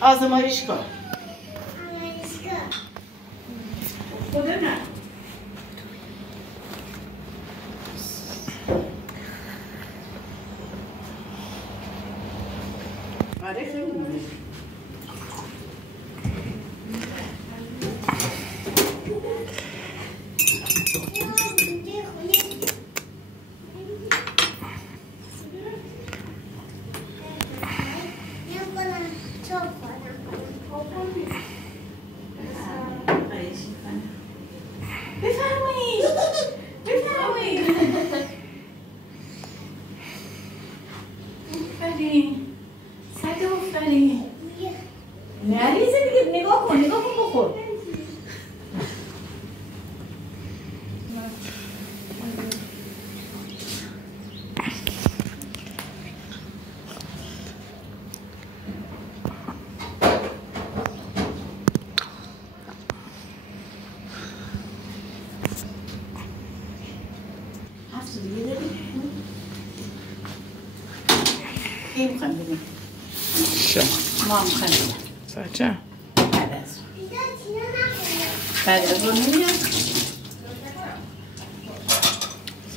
آزمایش کن. خدا نه. آره خیلی مونه. نریزه دیگه نگاه کن بخور. هفت دیگه داری؟ کی میخوایم بگیم؟ ما هم میخوایم بگیم ساعت چند؟ بعد از اون نمیاد؟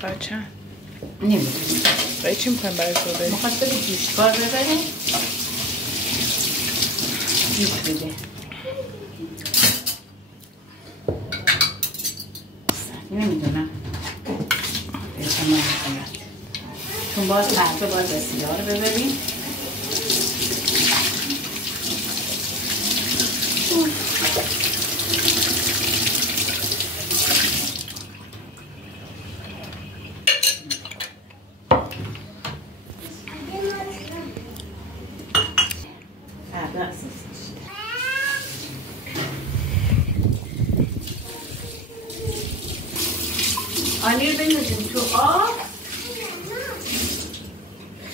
ساعت چند؟ نمیدونم. برای چی میخوایم برای تو بریم؟ میخواست بگه جوشکار ببره جوش بده. نمیدونم بهتون نمیدونم چون باز فردا باید بسیار ببریم. آنی رو بندازیم تو آب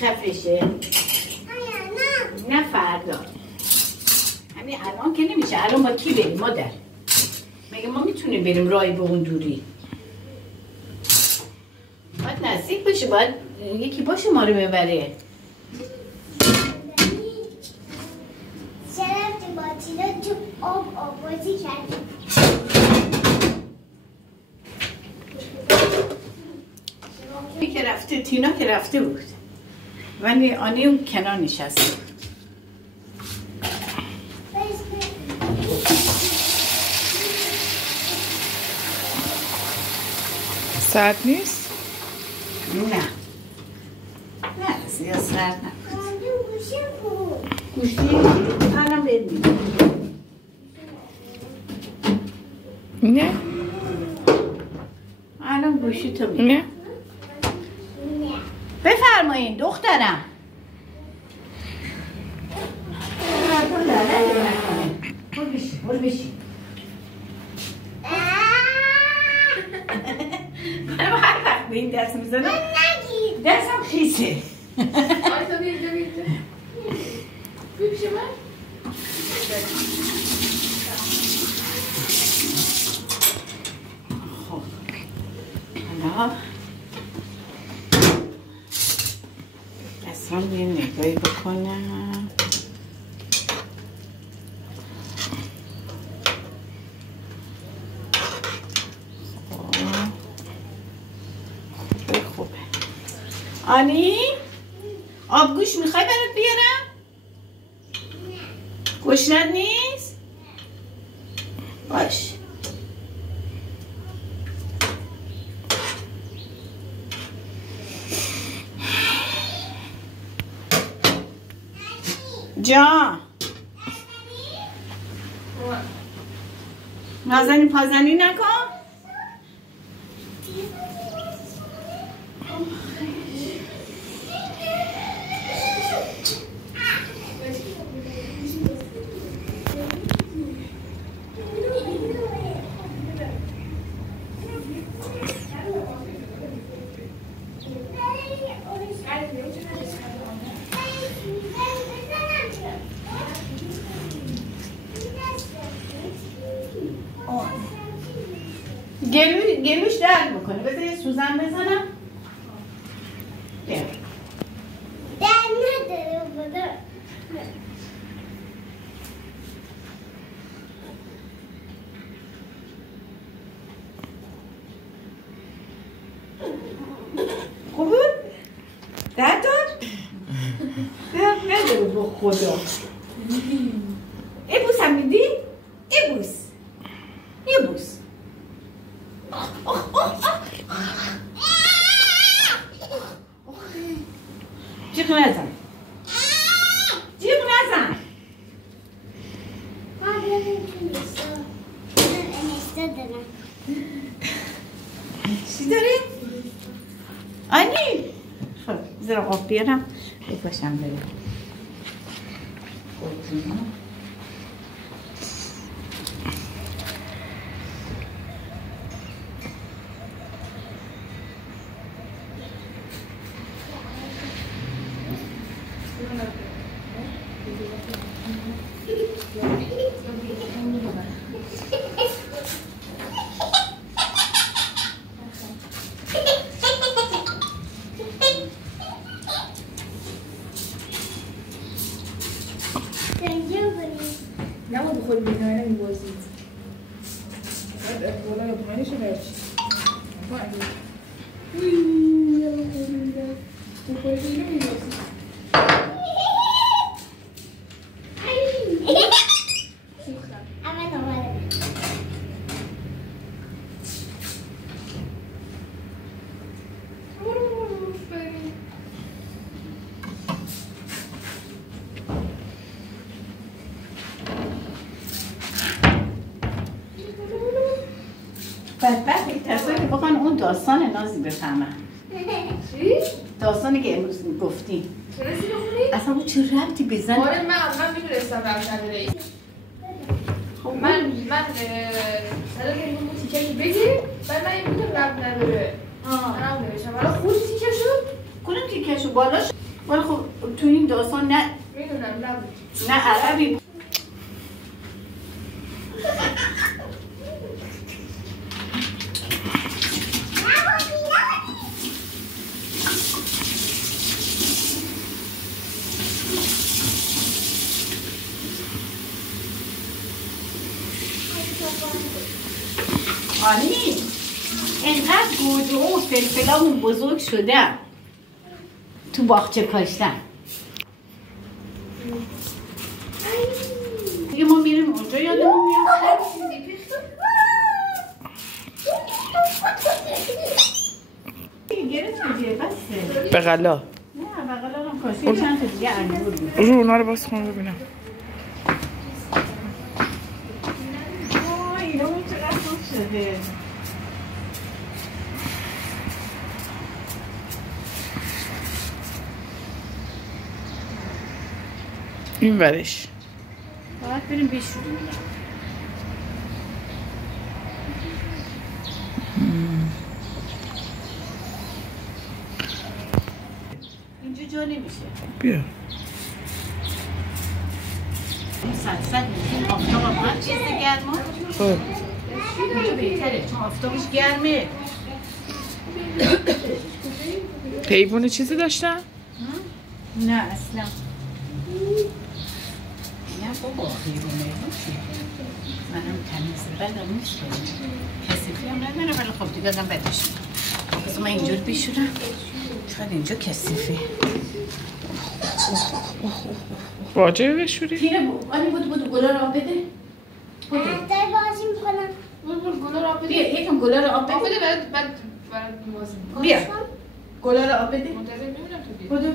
خفشه. نه فردا. همین الان که نمیشه. الان با کی بریم مادر؟ مگه ما میتونیم بریم راهی به اون دوری؟ باید نزدیک باشه. باید یکی باشه ما رو ببره. چرا با تینا تو آب بازی کردیم؟ تینا که رفته بود ولی آنی اون کنار نشسته. سرد نیست؟ نه زیاد سرد نکن. گوشی الان بهت میدم. نه الان گوشی تو میدم. نه بفرمایین دخترم. برو بشین. من هر وقت به این دست میزنم دستم خیسه. آیتا بیرده ببیشه من خب حالا دستم یه نگاهی بکنم. خوبه. آنی آبگوش میخوای برات بیارم؟ گشنت نیست؟ باش. جان نازنی پازنی نکن. گلوش درد میکنه. بذار یه سوزن بزنم. درد نداره بابا. خدا ابوس هم میدی؟ ابوس ابوس جیغ نزن جیغ نزن چی داری؟ آنی خب بذار آب بیارم بپاشم بریم نبود بخوری بیرون نمی‌بازید. باید بالا پایینش رو برچی. بخوری بیرون نمی‌بازید. بدبخت یک کسایی که بخوان اون داستان نازی بفهمن. چی؟ داستانی که امروز گفتی تونستی بخونی؟ اصلا اون چه ربطی بزن؟ آره من میدونستم ربط نداره. خب من سر که اون تیکه بگی بعد من این میدونم ربط نداره. من نمیدونم حالا خود تیکه شد؟ کدوم تیکشو بالاش؟ ولی خب تو این داستان نه میدونم نبود. نه عربی بود. آنی اینقدر گوجه و فلفلامون بزرگ شده تو باغچه کاشتن دیگه ما میریم اونجا یادمون میاد گرفت دیگه بسه بغلا نه بغلا هم کاشی چند تا دیگه انگور بود رو اونا رو باز کن ببینم اینا اون چقدر خوب شده این ورش باید بریم بشوریم اینجا جا نمیشه بیا این سلسل این آفتاب هم چیز گرما خب اینجا بهتره چون آفتابش گرمه حیوان چیزی داشتن؟ نه اصلا نه بابا حیوانه منم تمیز بدم نیست کسیفی هم نداره ولی خب دیگه آدم بدش بذار من اینجور بشورم چقدر اینجا کسیفه واجبه بشوری؟ پیره آنی بودو گلا رو آب بده بودو بازی میکنم بود گلا رو آب بده بیا یکم گلا رو آب آب بده بده بعد بازی بیا گلا رو آب بده منتظر میمونم تو بیا بودو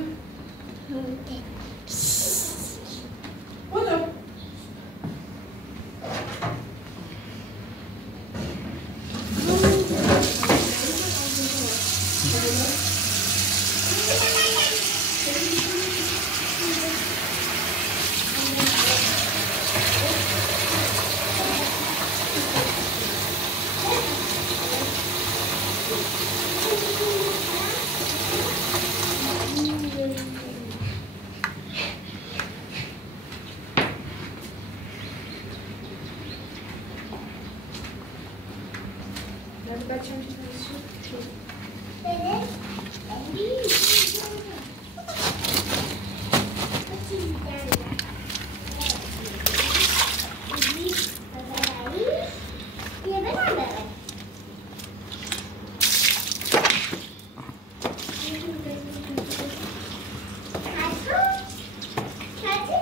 بودو بچه هم چیز Hadi.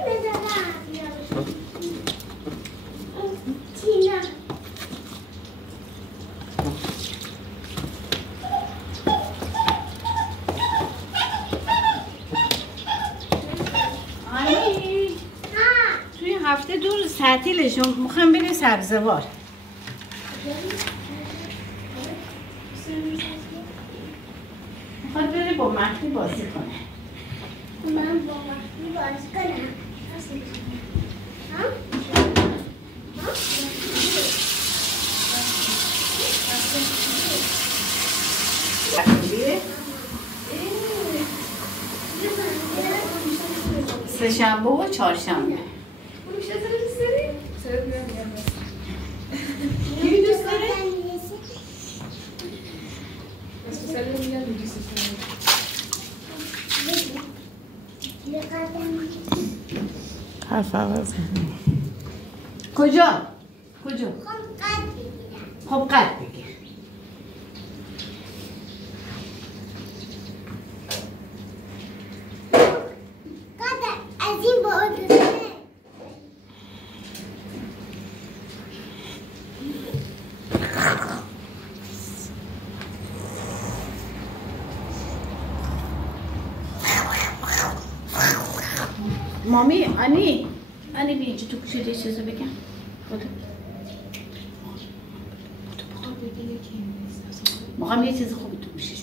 تعطیلشون میخوام بریم سبزوار. میخواد بره با مهدی بازی کنه. من با مهدی بازی کنم. ها؟ سه‌شنبه و چهارشنبه. اون بیشتر دوست داری؟ سرت میگم کی دوست داره؟ سرت میگم دوست داری. حرف عوض کجا؟ خب قد بگیر. از این باید مامی آنی بیا اینجا تو گوشت یه چیزو بگم. میخوام یه چیز خوبی تو گوشش